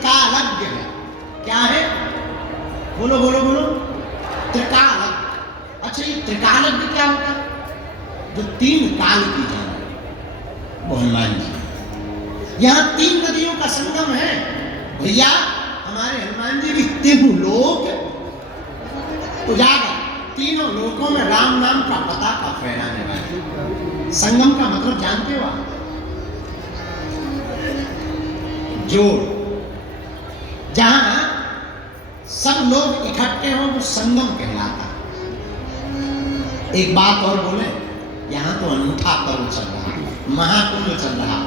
त्रिकालज्ञ है। क्या है? बोलो बोलो बोलो। त्रिकालज्ञ। अच्छा, ये त्रिकालज्ञ क्या होता है? जो तीन काल की जाने वो हनुमान जी। यहां तीन नदियों का संगम है भैया। हमारे हनुमान जी भी तीनों लोक उजागर, तीनों लोकों में राम नाम का पता का फहराने वाले। संगम का मतलब जानते हो आप? जोड़, जहां सब लोग इकट्ठे हो वो संगम कहलाता। एक बात और बोले, यहां तो अनूठा पर्व चल रहा है, महाकुंभ चल रहा।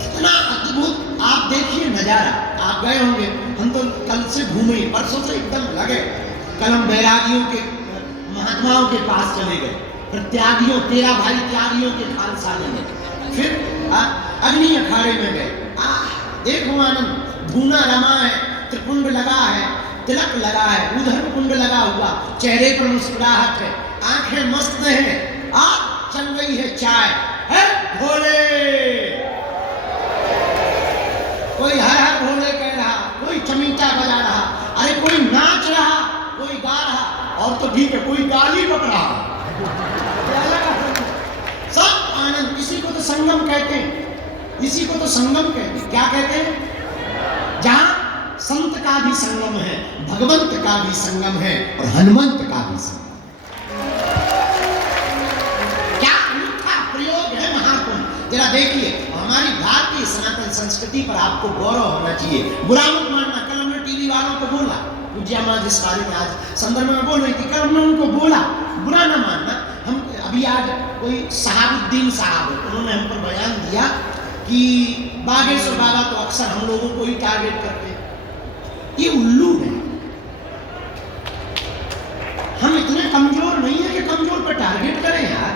कितना अद्भुत आप देखिए नजारा। आप गए होंगे, हम तो कल से घूमे, परसों से एकदम लगे। कल हम बैरागियों के महात्माओं के पास चले गए, फिर त्यागियों, 13 भाई त्यागियों के खानसाने में, फिर अग्नि अखाड़े में गए। देखो आनंद, धूना रमा है, त्रिकुंड लगा है, तिलक लगा है, उधर कुंड लगा हुआ, चेहरे पर मुस्कुराहट है, आंखें मस्त हैं, आग चल रही है, चाय है। भोले, कोई हर हर भोले कह रहा, कोई चमीटा बजा रहा, अरे कोई नाच रहा, कोई गा रहा, और तो ठीक है कोई गाली बक रहा। सब आनंद। इसी को तो संगम कहते हैं, इसी को तो संगम कहते हैं। क्या कहते हैं? जहां संत का भी संगम है, भगवंत का भी संगम है, और हनुमंत का भी संगम। क्या अनूठा प्रयोग है महाकुंभ। जरा देखिए, हमारी भारतीय सनातन संस्कृति पर आपको गौरव होना चाहिए। बुरा मत मानना, कल हमने टीवी वालों को बोला, पूज्या माँ जिस बारे में आज संदर्भ में बोल रही थी, कल हमने उनको बोला, बुरा ना मानना। हम अभी आज कोई सहाबुद्दीन साहब, उन्होंने हम पर बयान दिया कि बागेश्वर बाबा तो अक्सर हम लोगों को ही टारगेट करते हैं। ये उल्लू है। हम इतने कमजोर नहीं है कि कमजोर पर टारगेट करें यार।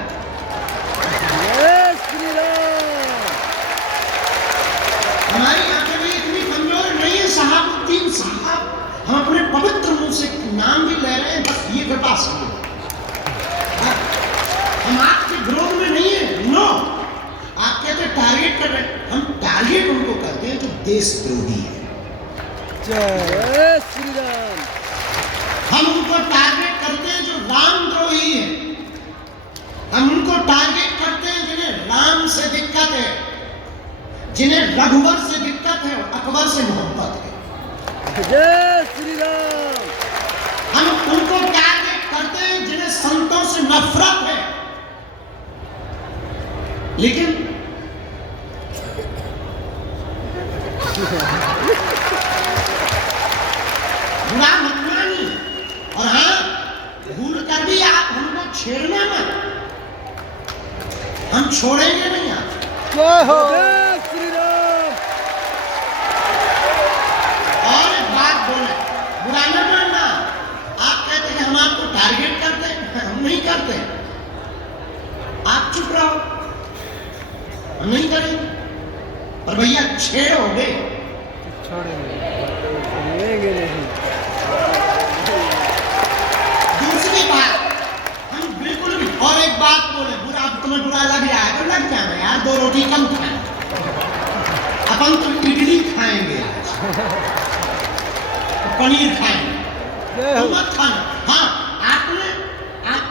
हमारी आंखें भी इतनी कमजोर नहीं है। सहाबुद्दीन साहब, हम अपने पवित्र मुंह से नाम भी ले रहे हैं, बस ये कृपा समझो। हम आपके विरोध में नहीं है, नो। आप कहते हैं टारगेट कर रहे हैं, हम टारगेट उनको करते हैं जो देशद्रोही है। जय श्री राम। हम उनको टारगेट करते हैं जो रामद्रोही है। हम उनको टारगेट करते हैं जिन्हें राम से दिक्कत है, जिन्हें रघुवर से दिक्कत है और अकबर से मोहब्बत है। जय श्री राम। हम उनको टारगेट करते हैं जिन्हें संतों से नफरत है। लेकिन बुरा मत मानिए, और हाँ, भूल कर भी आप हमको छेड़ना मत, हम छोड़ेंगे नहीं आप। जय हो श्री राम। और एक बात बोले, बुरा न मानना। आप कहते हैं हम आपको टारगेट करते हैं, हम नहीं करते। आप चुप रहो, हम नहीं करेंगे। और भैया छेड़ोगे, छोड़ेंगे नहीं। दूसरी बात, हम बिल्कुल भी, और एक बात बोले, बुरा तुम्हें बुरा लग रहा है तो लग जाना यार, 2 रोटी कम खाए, अपन तो इडली खाएंगे आज, पनीर खाएंगे, तो मत खाना। हाँ,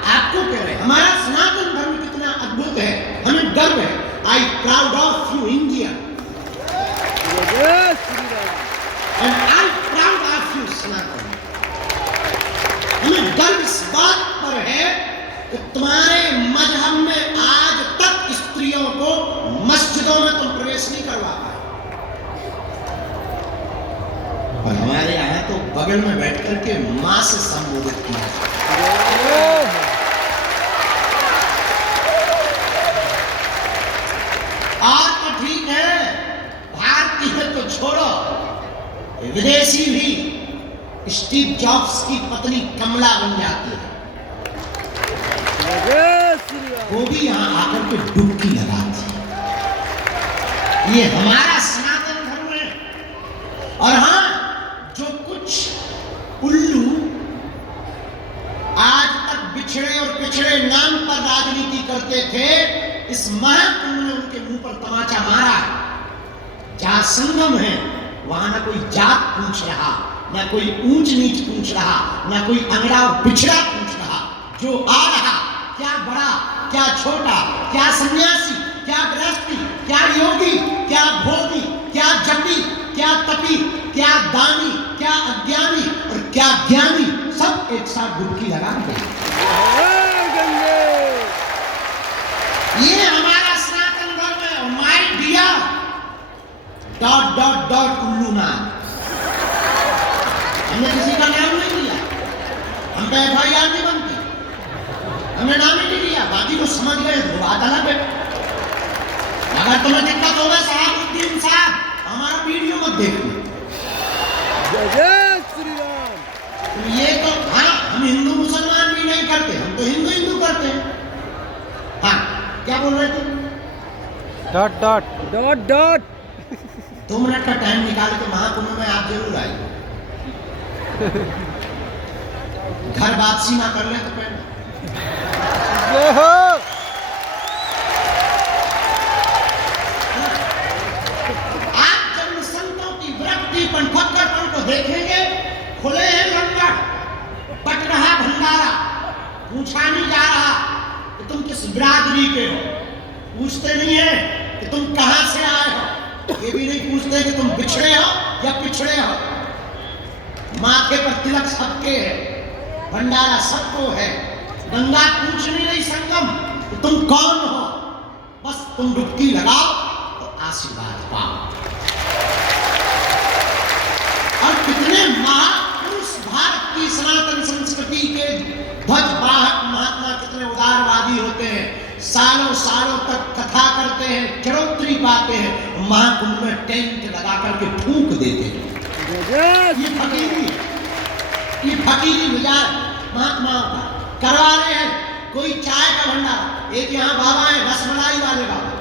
आपको कह रहे हैं हमारा सनातन धर्म कितना अद्भुत है, हमें गर्व है। I proud of you India, and I'm proud of you सनातन। हमें गर्व इस बात पर है कि तुम्हारे मजहब में आज तक स्त्रियों को मस्जिदों में तुम प्रवेश नहीं करवा पाए, और हमारे यहाँ तो बगल में बैठ करके मां से संबोधित किया। और तो ठीक है, भारतीय तो छोड़ो, विदेशी भी स्टीव जॉब्स की पत्नी कमला बन जाती है, वो भी यहाँ आकर के डुबकी लगाती है। ये हमारा सनातन धर्म है। और हाँ, जो कुछ उल्लू आज तक बिछड़े और पिछड़े नाम पर राजनीति करते थे, इस महाकुंभ ने उनके मुंह पर तमाचा मारा। जहां संगम है वहां ना कोई जात पूछ रहा, ना कोई ऊंच नीच पूछ रहा, ना कोई अंगड़ा और पिछड़ा पूछ रहा। जो आ रहा, क्या बड़ा क्या छोटा, क्या सन्यासी क्या गृहस्थी, क्या योगी क्या भोगी, क्या जपी क्या तपी, क्या दानी क्या अज्ञानी और क्या ज्ञानी, सब एक साथ डुबकी लगा गए। ये हमारा सनातन धर्म है। My dear dot dot dot उल्लू नाम, हमने किसी का नाम नहीं लिया, हम पे FIR नहीं बनती, हमने नाम ही नहीं लिया। बाकी को समझ गए तो बात अलग है। अगर तुम्हें दिक्कत होगा सहाबुद्दीन साहब, हमारा वीडियो मत देखना। जय श्री राम। ये तो हाँ, हम हिंदू मुसलमान भी नहीं करते, हम तो हिंदू हिंदू करते हैं। हाँ, क्या बोल रहे थे? Dot dot dot dot 2 minute का टाइम निकाल के महाकुंभ में आप जरूर आइए। घर वापसी ना कर ले तो पहले आप जब संतों की वृत्ति पर फक्करपन को देखेंगे, खुले हैं लंगर, बट रहा भंडारा, पूछा नहीं जा रहा कि तुम किस बिरादरी के हो, पूछते नहीं है कि तुम कहां से आए हो, ये भी नहीं पूछते कि तुम बिछड़े हो या पिछड़े हो। माथे पर तिलक सबके है, भंडारा सबको है। गंगा पूछ नहीं रही संगम तो तुम कौन हो, बस तुम डुबकी लगाओ तो आशीर्वाद पाओ। और कितने महापुरुष भारत की सनातन संस्कृति के ध्वजवाहक महात्मा कितने उदारवादी होते हैं, सालों सालों तक कथा करते हैं, चरोत्री पाते हैं, महाकुंभ में टेंट लगा करके फूंक देते हैं। ये फकीरी बाजार महात्माओं का करवा रहे हैं। कोई चाय का भंडार, एक यहाँ बाबा है रसमलाई वाले बाबा,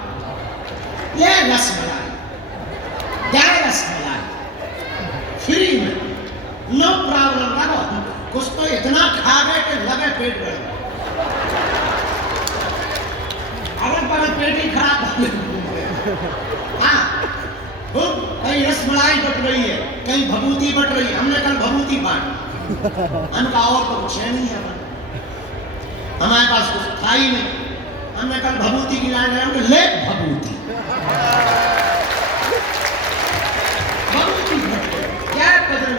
ये रसमलाई, क्या रसमलाई फ्री में, नो प्रॉब्लम, लगो कुछ तो इतना खा गए कि लगे पेट भर, अगर पेट ही खराब हो। हाँ, कहीं रसमलाई बट रही है, कहीं भभूति बट रही है। हमने कल भभूति बांटी, हमका और तो कुछ है नहीं है, हमारे पास कुछ था ही नहीं। हमने कल भभूति की लाइन लगाई, ले भभूति, भभूति क्या कदर।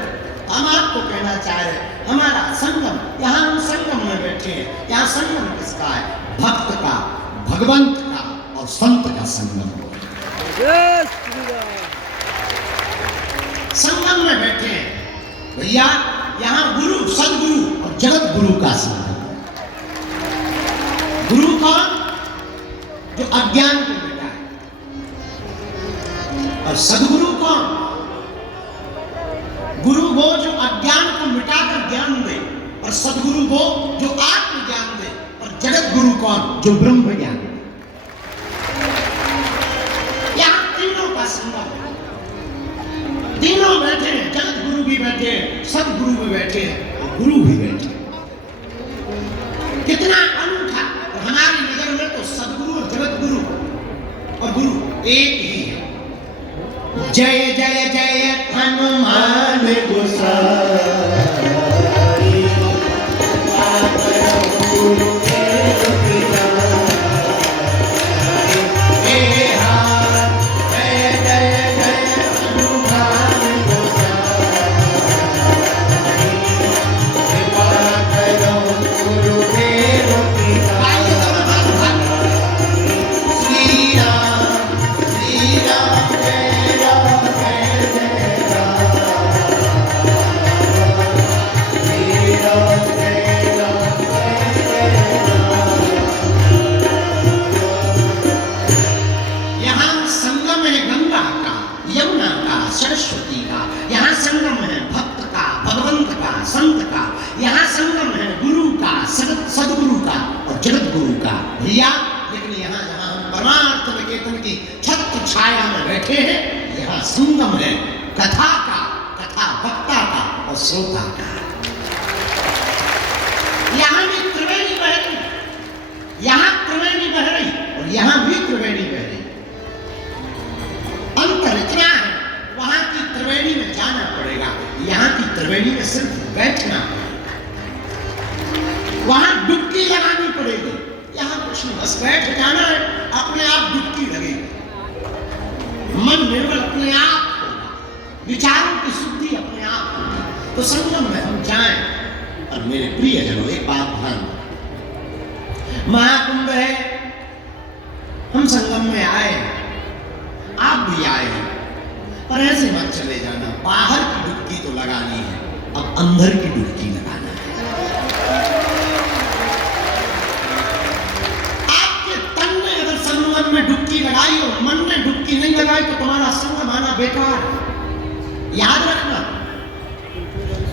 हम आपको कहना चाह रहे हैं, हमारा संगम, यहाँ हम संगम में बैठे हैं। यहाँ संगम किसका है? भक्त का, भगवंत का और संत का संगम। संगम में बैठे हैं भैया, यहाँ गुरु सदगुरु और जगत गुरु का संगम। गुरु कौन? जो अज्ञान को मिटाए, और सदगुरु कौन? गुरु वो जो अज्ञान को मिटाकर ज्ञान दे, और सदगुरु वो जो आत्म ज्ञान दे, और जगत गुरु कौन? जो ब्रह्म ज्ञान दे। यहाँ तीनों का संगम है, तीनों बैठे हैं, जगत गुरु भी बैठे हैं, सदगुरु भी बैठे हैं, और गुरु भी बैठे हैं। कितना अनूठा। हमारी नजर में तो सदगुरु और जगत गुरु और गुरु एक ही है। जय जय जय हनुमान गोसाई, सरस्वती का, यहाँ संगम है भक्त का, भगवंत का, संत का, यहाँ संगम है गुरु का, सदगुरु का और जगत गुरु का भैया। लेकिन यहाँ जहाँ हम परमार्थ निकेतन की छत्र छाया में बैठे हैं, यहाँ संगम है कथा का, कथा वक्ता का और श्रोता का। यहाँ भी त्रिवेणी बह रही, यहाँ त्रिवेणी बह रही और यहाँ भी त्रिवेणी बह रही। अंतर इतना है बैठना, वहां डुबकी लगानी पड़ेगी। यहां कुछ नहीं, बस बैठ जाना है, अपने आप डुबकी लगेगी। मन निर्मल अपने आप होगा, विचारों की शुद्धि अपने आप होगी। तो संगम में हम जाएं। और मेरे प्रियजनों, एक बात ध्यान, महाकुंभ है, हम संगम में आए, आप भी आए हैं, पर ऐसे मत चले जाना। बाहर की डुबकी तो लगानी है, अब अंदर की डुबकी लगाना है। आपके तन ने अगर संगम में डुबकी लगाई और मन ने डुबकी नहीं लगाई तो तुम्हारा संगम आना बेकार। याद रखना,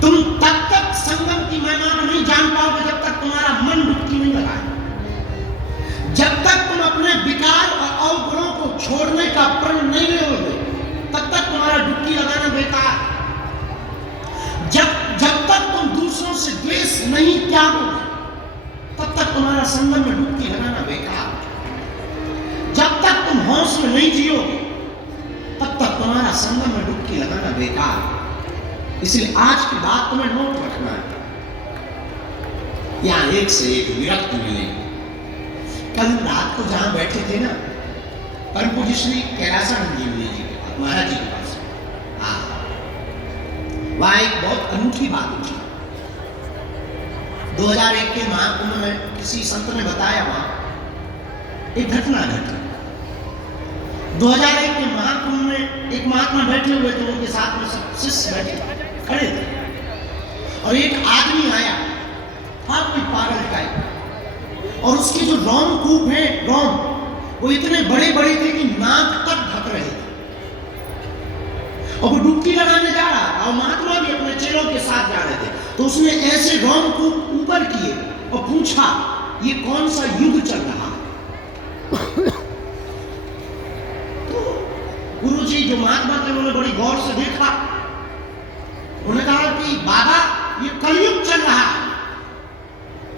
तुम तब तक संगम की महिमा को नहीं जान पाओगे जब तक तुम्हारा मन डुबकी नहीं लगाए। जब तक तुम अपने विकार और अवगुणों को छोड़ने का प्रण नहीं लोगे तब तक तुम्हारा डुबकी लगाना बेकार। जब तक तुम दूसरों से द्वेष नहीं त्यागोगे तब तक तुम्हारा संगम में डुबकी लगाना बेकार। जब तक तुम होश में नहीं जियोगे तब तक तुम्हारा संगम में डुबकी लगाना बेकार। इसलिए आज की बात तुम्हें नोट रखना है, यहां एक से एक विरक्त मिले। कल रात को जहां बैठे थे ना, परम पूज्य श्री कैलासानंद जी महाराज जी के पास, वहां एक बहुत अनूठी बात हुई। 2001 के महाकुंभ में किसी संत ने बताया, वहां एक घटना घटी। 2001 के महाकुंभ में एक महात्मा बैठे हुए थे, उनके साथ में सब शिष्य बैठे खड़े थे, और एक आदमी आया, आप कोई पागल टाइप, और उसके जो रोमकूप है, रोम, वो इतने बड़े बड़े थे कि नाक तक ढक रहे थे, और वो डुबकी लगाने जा रहा था, और महात्मा भी अपने चेलों के साथ जा रहे थे। तो उसने ऐसे रोमकूप ऊपर किए और पूछा, ये कौन सा युग चल रहा है? तो गुरुजी जो महात्मा थे उन्होंने बड़ी गौर से देखा, उन्होंने कहा कि बाबा ये कलयुग चल रहा है।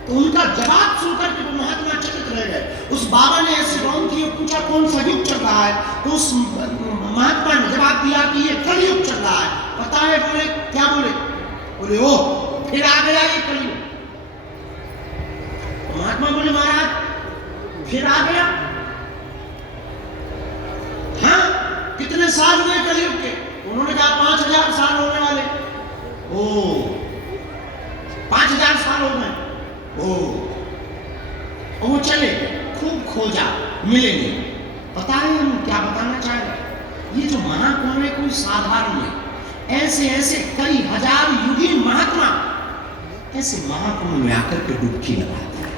तो उनका जवाब सुनकर के वो महात्मा चकित रह गए। उस बाबा ने ऐसे रौन किए, पूछा कौन सा युग चल रहा है? तो उस महात्मा ने जवाब दिया कि ये कलयुग चल रहा है। पता है बोले क्या? बोले ओ फिर आ गया ये कलयुग। तो महात्मा बोले महाराज फिर आ गया? हाँ, कितने साल हुए कलयुग के? उन्होंने कहा 5000 साल होने वाले। ओ 5000 साल हो गए। ओ वो चले, खूब खोजा, मिले नहीं। पता है हम क्या बताना चाह रहे? ये जो महाकुंभ है कोई साधारण नहीं, ऐसे ऐसे कई हजार युगी महात्मा ऐसे महाकुंभ में आकर के डुबकी लगाते हैं,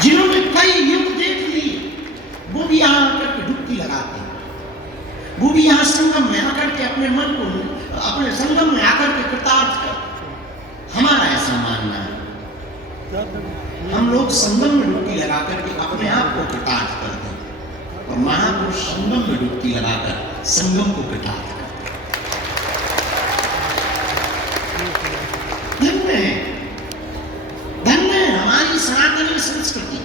जिन्होंने कई युग देख लिए वो भी यहां आकर के डुबकी लगाते हैं। वो भी यहां संगम में आकर के अपने मन को, अपने संगम में आकर के कृतार्थ करते। हमारा ऐसा मानना है, हम लोग संगम में डुबकी लगाकर के अपने आप को कृतार्थ करते हैं, और महापुरुष संगम में डुबकी लगाकर संगम को कृतार्थ करते हैं। धन्य है, धन्य है हमारी सनातनी संस्कृति,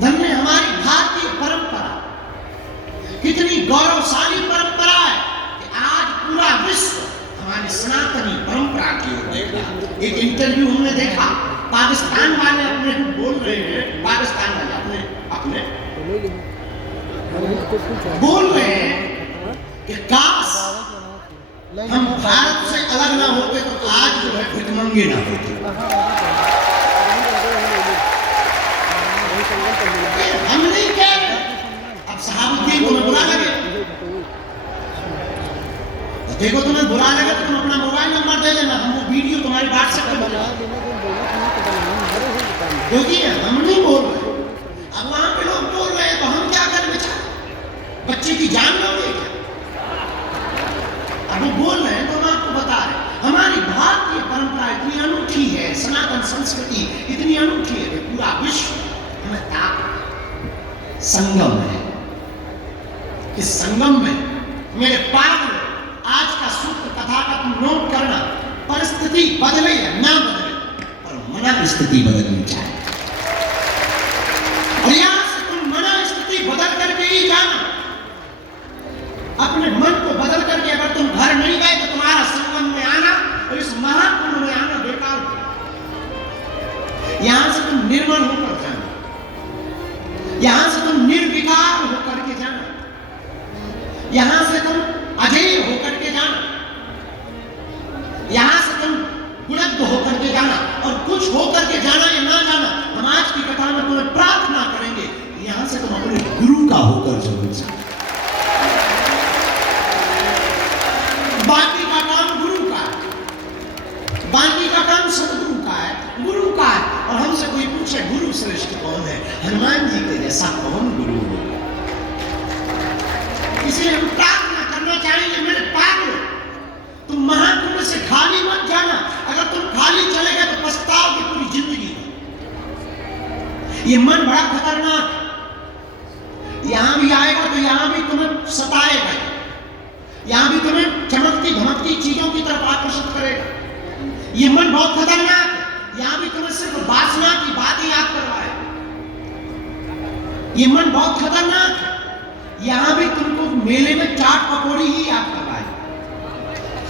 धन्य है हमारी भारतीय परंपरा। कितनी गौरवशाली परंपरा है कि आज पूरा विश्व हमारी सनातनी परंपरा की ओर देख रहा है। एक इंटरव्यू हमने देखा, पाकिस्तान वाले अपने बोल रहे हैं, पाकिस्तान वाले अपने बोल रहे हैं कि काश हम भारत से अलग ना होते तो आज जो है भिखमंगे ना होते। हम नहीं कह रहे, अब सहाबुद्दीन तुम्हें बुरा लगे, देखो तुम्हें बुरा लगे तो तुम अपना मोबाइल नंबर दे देना, हम वो वीडियो तुम्हारी व्हाट्सएप पे भेजा क्योंकि हम नहीं बोल रहे। अब वहां पे लोग बोल रहे हैं तो हम क्या करें? बेचारे बच्चे की जान लोगे क्या? अब वो बोल रहे हैं तो हम आपको बता रहे हैं, हमारी भारतीय परंपरा इतनी अनूठी है, सनातन संस्कृति इतनी अनूठी है कि पूरा विश्व हमें ताक संगम है। इस संगम में मेरे पागल आज का सूत्र कथा का तुम नोट करना, परिस्थिति बदले या ना बदले पर मना स्थिति बदलनी चाहिए। और यहां से तुम मना स्थिति बदल करके ही जाना, अपने मन को बदल करके अगर तुम घर नहीं गए तो तुम्हारा यहां से तुम अजय होकर के जाना, यहां से तुम गुणज्ञ होकर के जाना, और कुछ होकर के जाना या ना जाना, हम आज की कथा में तुम्हें प्रार्थना करेंगे, यहां से तुम अपने गुरु का होकर जरूर जाना। बाकी का काम गुरु का है, बाकी का काम सदगुरु का है, गुरु का है। और हमसे कोई पूछे गुरु श्रेष्ठ कौन है, हनुमान जी के जैसा कौन गुरु हो? इसलिए हम प्रार्थना करना चाहेंगे, मेरे पागल, तुम महाकुंभ से खाली मत जाना। अगर तुम खाली चले गए तो पछताओगे पूरी जिंदगी। ये मन बड़ा खतरनाक है, यहां भी आएगा तो यहां भी तुम्हें सताएगा, यहां भी तुम्हें चमकती धमकती चीजों की तरफ आकर्षित करेगा। ये मन बहुत खतरनाक है, यहां भी तुम्हें सिर्फ वासना की बातें याद करवाए। ये मन बहुत खतरनाक है, यहां भी तुमको मेले में चाट पकौड़ी ही याद करवाए।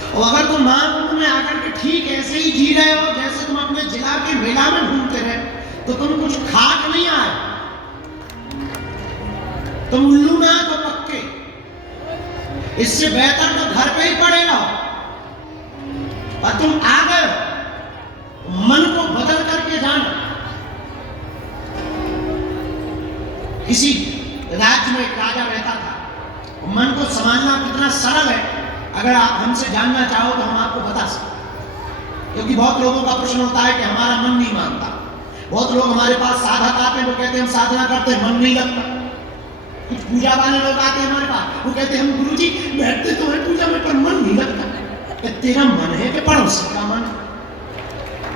और अगर तुम महाकुंभ में आकर के ठीक ऐसे ही जी रहे हो जैसे तुम अपने जिला के मेला में घूमते रहे, तो तुम कुछ खाक नहीं आए, तुम उल्लू ना तो पक्के। इससे बेहतर तो घर पे ही पड़े रहो। और तुम आ गए, मन को बदल करके जाना। किसी राज्य में एक राजा रहता था, मन को समझना कितना सरल है, अगर आप हमसे जानना चाहो तो हम आपको बता सकते। क्योंकि बहुत लोगों का प्रश्न होता है कि हमारा मन नहीं मानता। बहुत लोग हमारे पास साधक आते हैं, वो कहते हैं हम साधना करते हैं, मन नहीं लगता। कुछ पूजा वाले लोग आते हैं हमारे पास, वो कहते हैं हम गुरुजी बैठते तो है पूजा में पर मन नहीं लगता। तेरा मन है कि पड़ोसी का मन?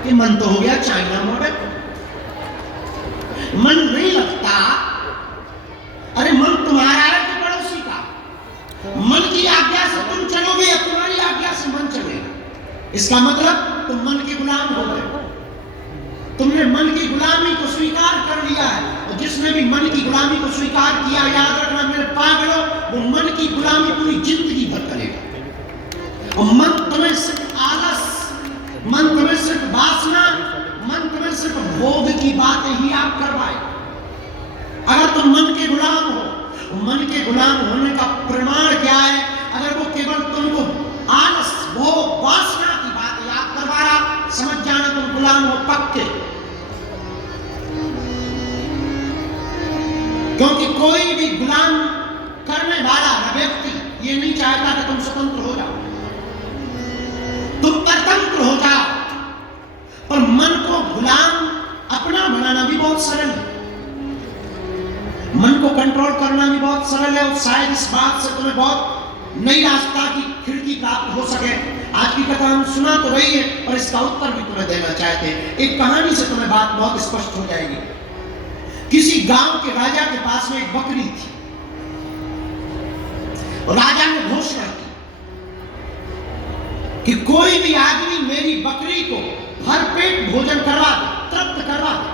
ये मन तो हो गया चाइना मॉडल, मन नहीं लगता। अरे मन तुम्हारा है कि पड़ोसी का? मन की आज्ञा से तुम चलोगे या तुम्हारी आज्ञा से मन चलेगा? इसका मतलब तुम मन के गुलाम हो गए, तुमने मन की गुलामी को स्वीकार कर लिया है। और जिसने भी मन की गुलामी को स्वीकार किया, याद रखना मेरे पागलों, वो मन की गुलामी पूरी जिंदगी भर करेगा। और मन तुम्हें सिर्फ आलस, मन तुम्हें सिर्फ वासना, मन तुम्हें सिर्फ भोग की बातें ही आप करवाए। अगर तुम मन के गुलाम हो, मन के गुलाम होने का प्रमाण क्या है? अगर वो केवल तुमको आलस, भोग, वासना की बात याद करवा रहा, समझ जाना तुम गुलाम हो पक्के। क्योंकि कोई भी गुलाम करने वाला व्यक्ति ये नहीं चाहता कि तुम स्वतंत्र हो जाओ, तुम परतंत्र हो जाओ। और मन को गुलाम अपना बनाना भी बहुत सरल है, मन को कंट्रोल करना भी बहुत सरल है। और शायद इस बात से तुम्हें बहुत नई रास्ता की खिड़की प्राप्त हो सके। आज की कथा हम सुना तो रही है, और इसका उत्तर भी तुम्हें देना चाहते हैं। एक कहानी से तुम्हें बात बहुत स्पष्ट हो जाएगी। किसी गांव के राजा के पास में एक बकरी थी, और राजा ने घोषणा की कि कोई भी आदमी मेरी बकरी को भरपेट भोजन करवा दे, तृप्त करवा दे,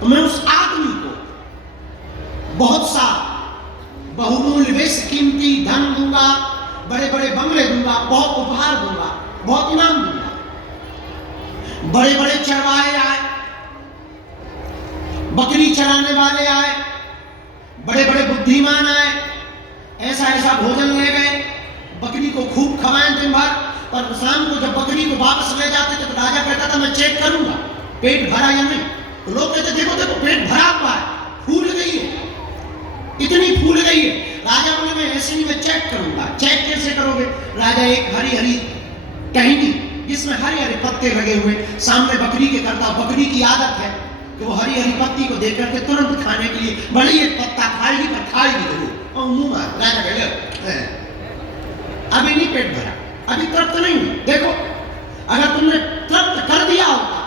तो मैं उस आदमी को बहुत सा बहुमूल्य बेश कीमती धन दूंगा, बड़े बड़े बंगले दूंगा, बहुत उपहार दूंगा, बहुत इनाम दूंगा। बड़े बड़े चरवाहे आए, बकरी चराने वाले आए, बड़े बड़े बुद्धिमान आए, ऐसा ऐसा भोजन ले गए, बकरी को खूब खवाएं दिन भर। पर शाम को जब बकरी को वापस ले जाते थे तो राजा कहता था मैं चेक करूंगा पेट भरा या नहीं। तो लोग कहते देखो देखो पेट भरा हुआ है, फूल गई है, इतनी फूल गई है। राजा बोले मैं ऐसे नहीं, मैं चेक करूंगा। चेक कैसे करोगे? राजा एक हरी हरी टहनी जिसमें हरे हरे पत्ते लगे हुए सामने बकरी के करता। बकरी की आदत है कि वो हरी हरी पत्ती को देख करके तुरंत खाने के लिए बड़ी एक पत्ता खाएगी, पर खाएगी जरूर। और मुंह में राजा कहे अभी नहीं पेट भरा, अभी तृप्त नहीं। देखो अगर तुमने तृप्त कर दिया होगा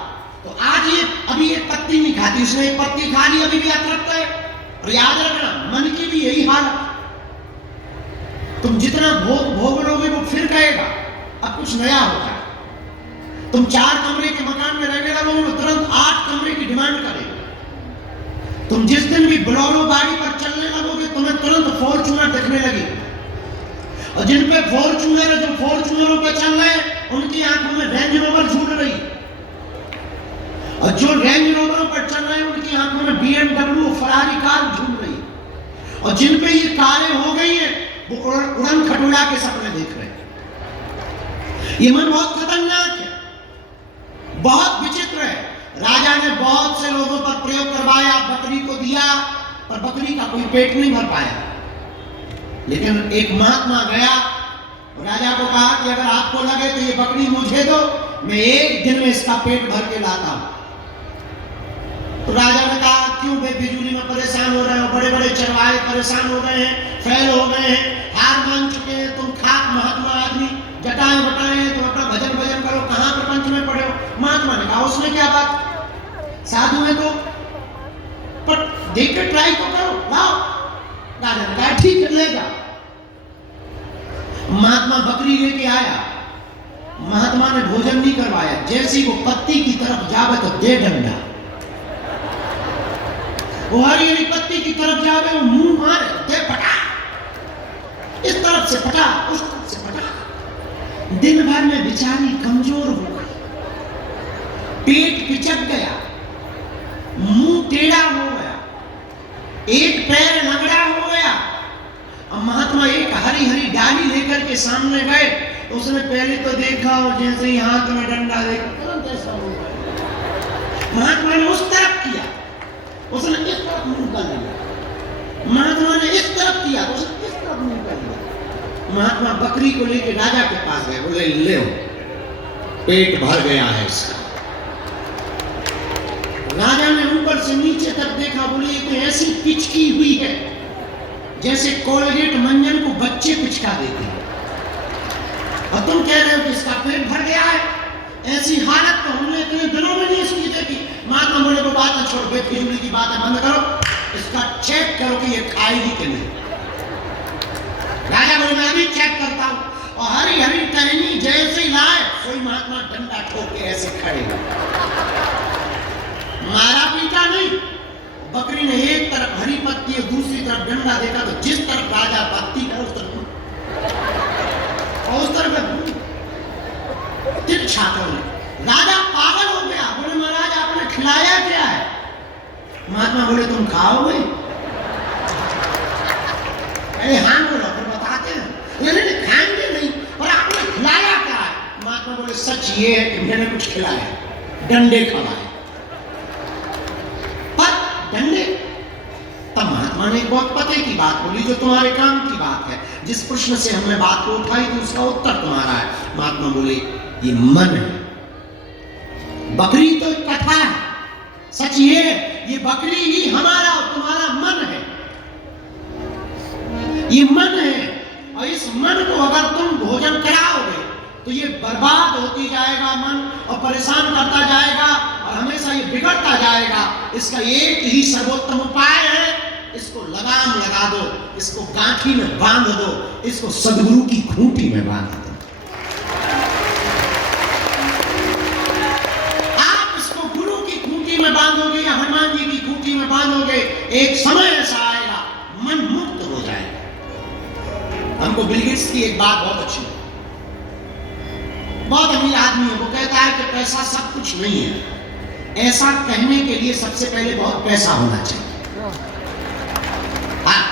तो आज ये अभी एक पत्ती नहीं खाती, उसने एक पत्ती खा ली, अभी भी अतृप्त है। और याद रखना मन की भी यही हालत, तुम जितना भोग लोगे वो फिर कहेगा अब कुछ नया होगा। तुम 4 कमरे के मकान में रहने लगोगे तो तुरंत 8 कमरे की डिमांड करेगा। तुम जिस दिन भी बोलेरो गाड़ी पर चलने लगोगे तुम्हें तुरंत फॉर्च्यूनर दिखने लगी। और जिन पे फॉर्च्यूनर है, जो फॉर्च्यूनरों पे चल रहे हैं उनकी आंखों में रेंज रोवर झूठ रही, और जो रेंज रोवरों पर चल रहे हैं उनकी आंखों में BMW फरारी कार झूठ रही। और जिन पे ये कारें हो गई हैं वो उड़न खटोला के सपने देख रहे हैं। ये मन बहुत खतरनाक है, बहुत विचित्र है। राजा ने बहुत से लोगों पर प्रयोग करवाया, बकरी को दिया, पर बकरी का कोई पेट नहीं भर पाया। लेकिन एक महात्मा गया, राजा को कहा कि अगर आपको लगे तो ये बकरी मुझे दो, मैं एक दिन में इसका पेट भर के लाता हूं। तो राजा ने कहा क्यों बेफिजूली में परेशान हो रहे हो, बड़े बड़े चरवाहे परेशान हो गए हैं, फैल हो गए हैं, हार मान चुके हैं, तुम खाक महात्मा आदमी, जटाएं बटाएं, तुम अपना भजन भजन करो, कहां प्रपंच में पड़े हो। महात्मा ने कहा उसमें क्या बात, साधु है तो, पर देख के ट्राई तो करो, लाओ। राजा ने कहा ठीक है ले जा। महात्मा बकरी लेके आया, महात्मा ने भोजन नहीं करवाया, जैसे वो पत्ती की तरफ जावे तो दे डंडा, वो हरी हरी पत्ती की तरफ जावे, वो मुंह मारे दे पटा, इस तरफ से पटा, उस तरफ से पटा। दिन भर में बेचारी कमजोर हो गई, पेट पिचक गया, मुंह टेढ़ा हो गया, एक पैर लगड़ा हो गया। अब महात्मा एक हरी हरी डाली लेकर के सामने गए, उसने पहले तो देखा और जैसे ही हाथ में डंडा देखा तुरंत ऐसा हो गया। महात्मा ने उस तरफ किया, उसने इस तरफ मुंह कर लिया, महात्मा ने इस तरफ किया, उसने इस तरफ मुंह कर लिया। महात्मा बकरी को लेकर राजा के पास गए, बोले ले पेट भर गया है इसका। राजा ने ऊपर से नीचे तक देखा, बोले ये तो ऐसी पिचकी हुई है जैसे कोलगेट मंजन को बच्चे पिचका देते हैं, और तुम कह रहे हो कि इसका पेट भर गया है। ऐसी हालत तो हमने इतने दिनों में नहीं इसकी देखी। महात्मा बोले को बात है, छोड़, बेफिजूली की बात है, बंद करो, इसका चेक करो कि ये खाएगी कि नहीं। राजा बोले मैं भी चेक करता हूं, और हरी हरी टहनी जैसे ही लाए, कोई महात्मा डंडा ठोक के ऐसे खड़े, मारा पीटा नहीं। बकरी ने एक तरफ हरी पत्ती और दूसरी तरफ डंडा देखा, तो जिस तरफ राजा पत्ती का उस तरफ और उस तरफ तिरछा कर। राजा पागल हो गया, बोले महाराज आपने खिलाया क्या है। महात्मा बोले तुम खाओगे। अरे हाँ बोलो, फिर बताते हैं। नहीं खाएंगे नहीं, पर आपने खिलाया क्या है। महात्मा बोले सच ये है कि मैंने कुछ खिलाया, डंडे खिलाए, डंडे। तब महात्मा ने बहुत पते की बात बोली, जो तुम्हारे काम की बात है, जिस प्रश्न से हमने बात को उठाई थी उसका उत्तर तुम्हारा है। महात्मा बोले ये मन है, बकरी तो एक कथा है, सच ये बकरी ही हमारा और तुम्हारा मन है, ये मन है। और इस मन को अगर तुम भोजन कराओगे तो ये बर्बाद होती जाएगा मन, और परेशान करता जाएगा, और हमेशा ये बिगड़ता जाएगा। इसका एक ही सर्वोत्तम उपाय है, इसको लगाम लगा दो, इसको गांठी में बांध दो, इसको सदगुरु की खूंटी में बांध दो। आप इसको गुरु की खूंटी में बांधोगे या हनुमान जी की खूंटी में बांधोगे, एक समय ऐसा आएगा मन मुक्त हो जाएगा। हमको बिल गेट्स की एक बात बहुत अच्छी, बहुत अमीर आदमी है, वो कहता है कि पैसा सब कुछ नहीं है। ऐसा कहने के लिए सबसे पहले बहुत पैसा होना चाहिए। हाँ,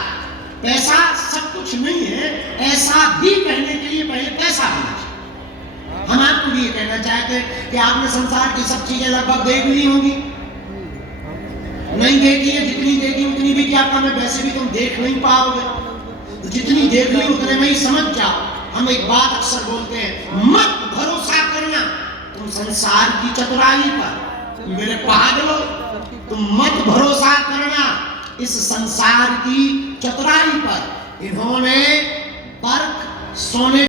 पैसा सब कुछ नहीं है, ऐसा भी कहने के लिए पहले पैसा होना चाहिए। हम आपको भी ये कहना चाहते हैं कि आपने संसार की सब चीजें लगभग देख ली होंगी, नहीं देखी है, जितनी देखी उतनी भी क्या कम है, वैसे भी तुम देख नहीं पाओगे, तो जितनी देख ली उतने में ही समझ जाओ। हम एक बात अक्सर बोलते हैं, मत भरोसा करना तुम संसार की चतुराई पर, मेरे पागलों, तुम मत भरोसा करना इस संसार की चतुराई पर। इन्होंने बर्क सोने